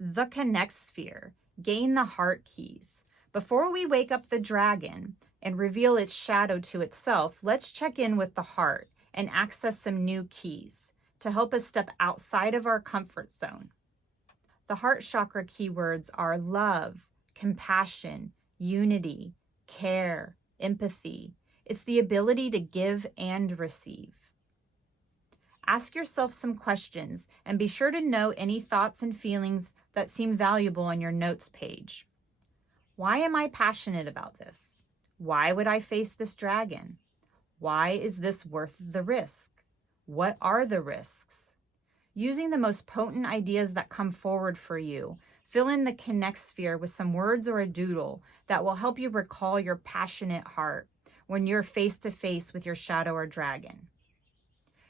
the connect sphere, gain the heart keys. Before we wake up the dragon and reveal its shadow to itself, let's check in with the heart and access some new keys to help us step outside of our comfort zone. The heart chakra keywords are love, compassion, unity, care, empathy. It's the ability to give and receive. Ask yourself some questions and be sure to note any thoughts and feelings that seem valuable on your notes page. Why am I passionate about this? Why would I face this dragon? Why is this worth the risk? What are the risks? Using the most potent ideas that come forward for you, fill in the connect sphere with some words or a doodle that will help you recall your passionate heart when you're face to face with your shadow or dragon.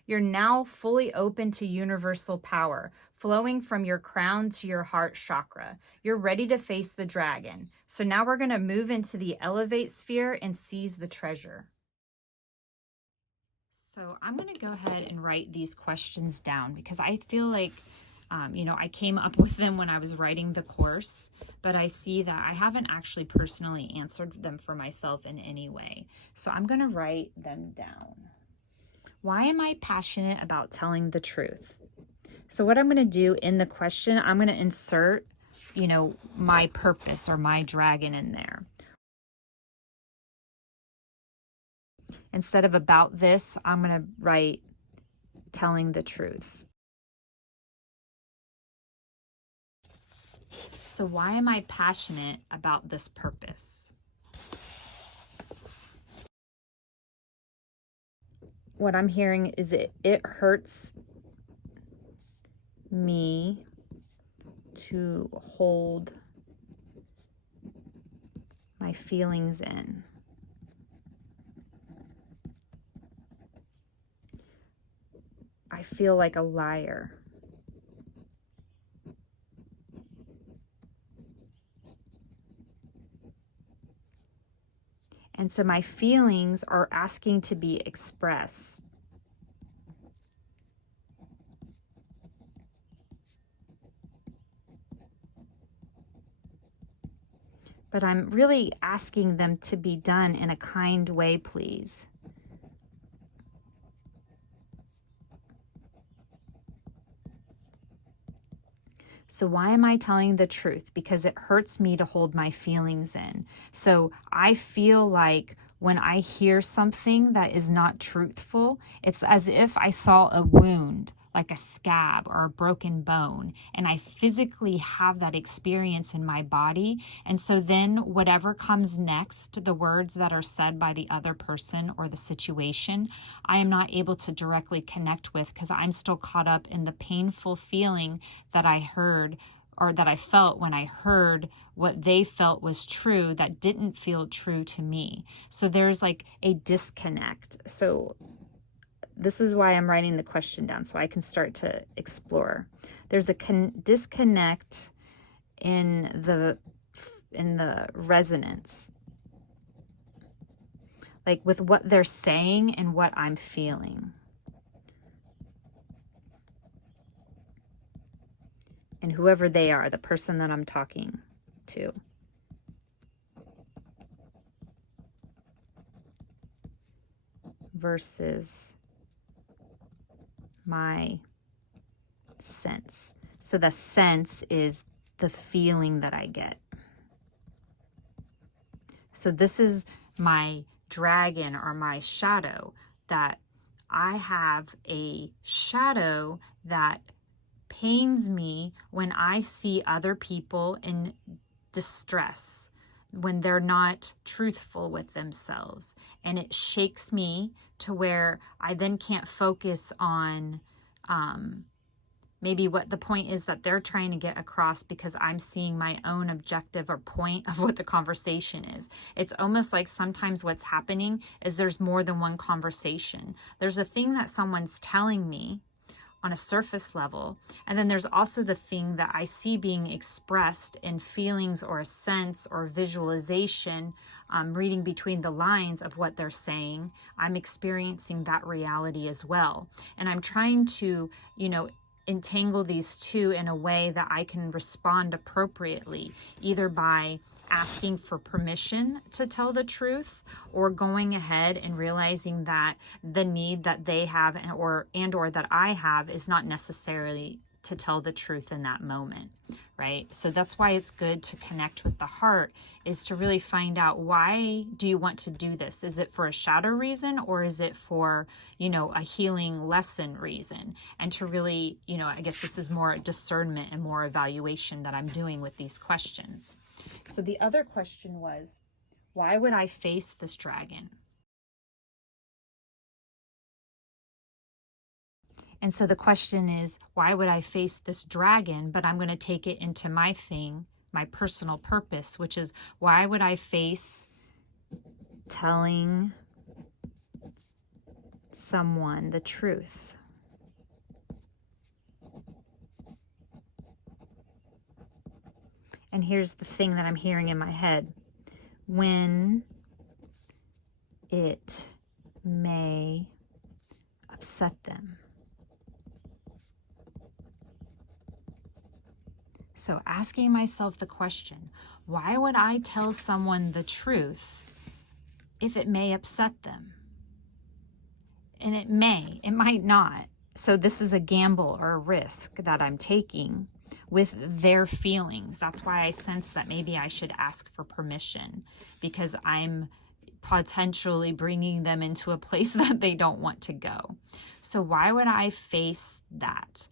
You're now fully open to universal power, flowing from your crown to your heart chakra. You're ready to face the dragon. So now we're going to move into the elevate sphere and seize the treasure. So I'm going to go ahead and write these questions down because I feel like, I came up with them when I was writing the course, but I see that I haven't actually personally answered them for myself in any way. So I'm going to write them down. Why am I passionate about telling the truth? So what I'm going to do in the question, I'm going to insert, my purpose or my dragon in there. Instead of about this, I'm going to write telling the truth. So why am I passionate about this purpose? What I'm hearing is it hurts me to hold my feelings in. I feel like a liar. And so my feelings are asking to be expressed. But I'm really asking them to be done in a kind way, please. So why am I telling the truth? Because it hurts me to hold my feelings in. So I feel like when I hear something that is not truthful, it's as if I saw a wound, like a scab or a broken bone, and I physically have that experience in my body. And so then whatever comes next, the words that are said by the other person or the situation, I am not able to directly connect with because I'm still caught up in the painful feeling that I heard or that I felt when I heard what they felt was true that didn't feel true to me. So there's like a disconnect. So this is why I'm writing the question down so I can start to explore. There's a disconnect in the resonance, like with what they're saying and what I'm feeling. And whoever they are, the person that I'm talking to. Versus my sense. So the sense is the feeling that I get. So this is my dragon or my shadow, that I have a shadow that pains me when I see other people in distress, when they're not truthful with themselves. And it shakes me to where I then can't focus on maybe what the point is that they're trying to get across, because I'm seeing my own objective or point of what the conversation is. It's almost like sometimes what's happening is there's more than one conversation. There's a thing that someone's telling me on a surface level, and then there's also the thing that I see being expressed in feelings or a sense or visualization, reading between the lines of what they're saying. I'm experiencing that reality as well, and I'm trying to, entangle these two in a way that I can respond appropriately, either by asking for permission to tell the truth, or going ahead and realizing that the need that they have or that I have is not necessarily to tell the truth in that moment, right? So that's why it's good to connect with the heart, is to really find out, why do you want to do this? Is it for a shadow reason, or is it for, a healing lesson reason? And to really, I guess this is more discernment and more evaluation that I'm doing with these questions. So the other question was, why would I face this dragon? And so the question is, why would I face this dragon? But I'm going to take it into my thing, my personal purpose, which is, why would I face telling someone the truth? And here's the thing that I'm hearing in my head. When it may upset them. So asking myself the question, why would I tell someone the truth if it may upset them? And it might not. So this is a gamble or a risk that I'm taking with their feelings. That's why I sense that maybe I should ask for permission, because I'm potentially bringing them into a place that they don't want to go. So why would I face that?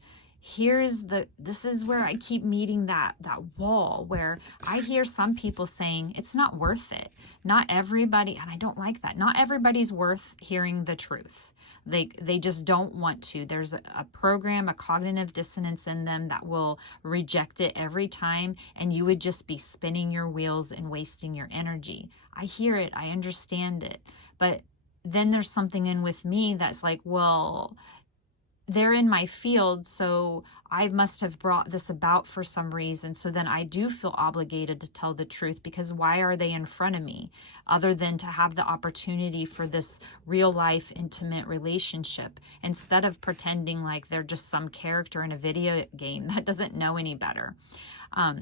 This is where I keep meeting that wall, where I hear some people saying it's not worth it. Not everybody, and I don't like that. Not everybody's worth hearing the truth. They just don't want to. There's a program, a cognitive dissonance in them that will reject it every time, and you would just be spinning your wheels and wasting your energy. I hear it, I understand it, but then there's something in with me that's like, well, they're in my field, so I must have brought this about for some reason. So then I do feel obligated to tell the truth, because why are they in front of me other than to have the opportunity for this real life intimate relationship, instead of pretending like they're just some character in a video game that doesn't know any better.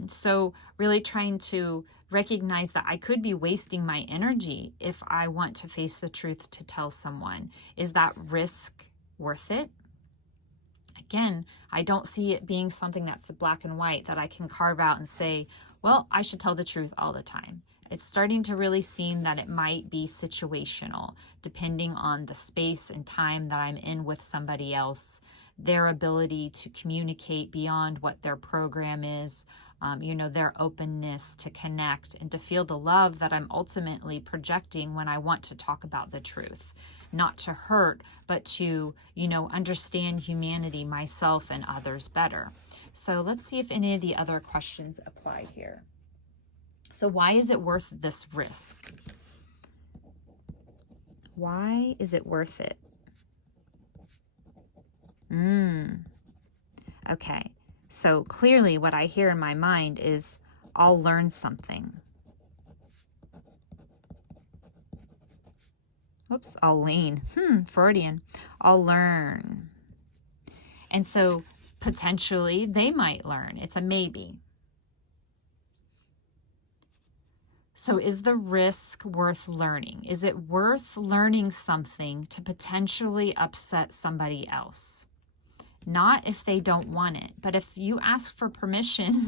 So really trying to recognize that I could be wasting my energy if I want to face the truth to tell someone. Is that risk worth it? Again, I don't see it being something that's black and white that I can carve out and say, well, I should tell the truth all the time. It's starting to really seem that it might be situational, depending on the space and time that I'm in with somebody else, their ability to communicate beyond what their program is, their openness to connect and to feel the love that I'm ultimately projecting when I want to talk about the truth. Not to hurt, but to, understand humanity, myself, and others better. So let's see if any of the other questions apply here. So why is it worth this risk? Why is it worth it? Okay, so clearly what I hear in my mind is, I'll learn something. Oops, I'll lean. Freudian. I'll learn. And so potentially they might learn. It's a maybe. So is the risk worth learning? Is it worth learning something to potentially upset somebody else? Not if they don't want it, but if you ask for permission,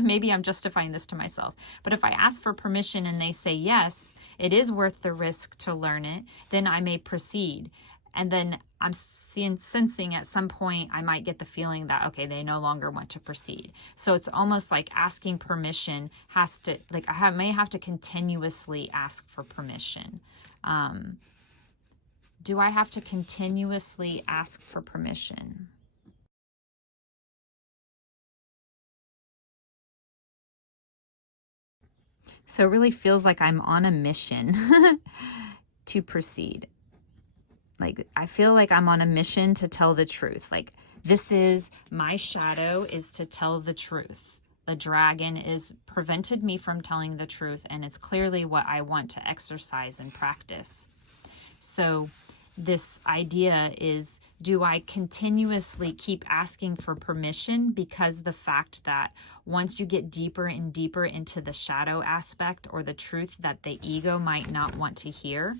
maybe I'm justifying this to myself, but if I ask for permission and they say, yes, it is worth the risk to learn it, then I may proceed. And then I'm sensing at some point, I might get the feeling that, okay, they no longer want to proceed. So it's almost like asking permission I may have to continuously ask for permission. Do I have to continuously ask for permission? So it really feels like I'm on a mission to proceed. Like, I feel like I'm on a mission to tell the truth. Like, this is my shadow, is to tell the truth. The dragon is prevented me from telling the truth, and it's clearly what I want to exercise and practice. So this idea is, do I continuously keep asking for permission? Because the fact that once you get deeper and deeper into the shadow aspect, or the truth that the ego might not want to hear,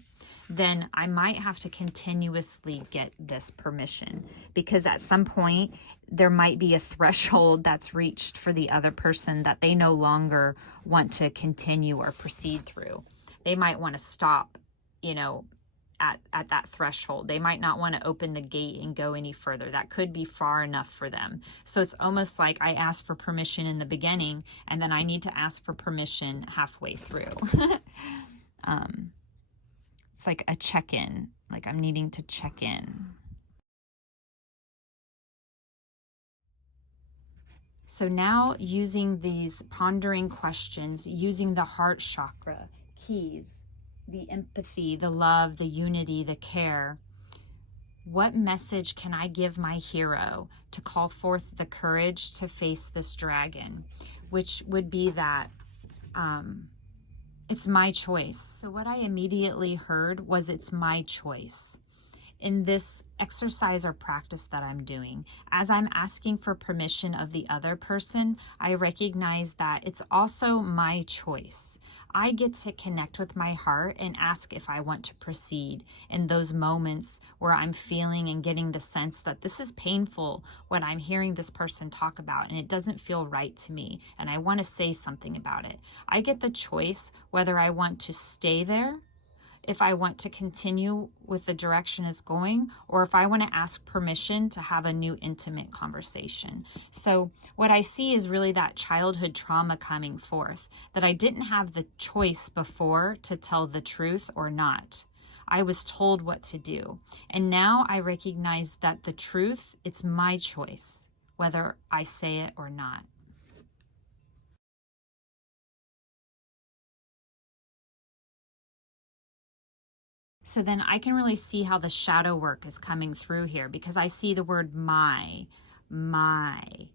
then I might have to continuously get this permission, because at some point there might be a threshold that's reached for the other person that they no longer want to continue or proceed through. They might want to stop, you know, at that threshold. They might not want to open the gate and go any further. That could be far enough for them. So it's almost like I asked for permission in the beginning, and then I need to ask for permission halfway through. It's like a check-in, like I'm needing to check in. So now, using these pondering questions, using the heart chakra keys, the empathy, the love, the unity, the care, what message can I give my hero to call forth the courage to face this dragon? Which would be that it's my choice. So what I immediately heard was, it's my choice. In this exercise or practice that I'm doing, as I'm asking for permission of the other person, I recognize that it's also my choice. I get to connect with my heart and ask if I want to proceed in those moments where I'm feeling and getting the sense that this is painful, what I'm hearing this person talk about, and it doesn't feel right to me, and I want to say something about it. I get the choice whether I want to stay there, if I want to continue with the direction it's going, or if I want to ask permission to have a new intimate conversation. So what I see is really that childhood trauma coming forth, that I didn't have the choice before to tell the truth or not. I was told what to do. And now I recognize that the truth, it's my choice, whether I say it or not. So then I can really see how the shadow work is coming through here, because I see the word my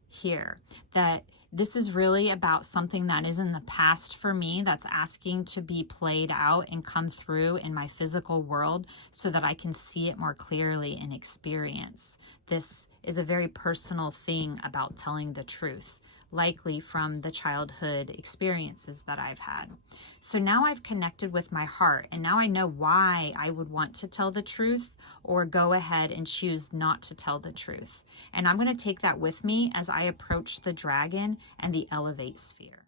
here. That this is really about something that is in the past for me, that's asking to be played out and come through in my physical world so that I can see it more clearly and experience. This is a very personal thing about telling the truth, likely from the childhood experiences that I've had. So now I've connected with my heart, and now I know why I would want to tell the truth or go ahead and choose not to tell the truth. And I'm going to take that with me as I approach the dragon and the elevate sphere.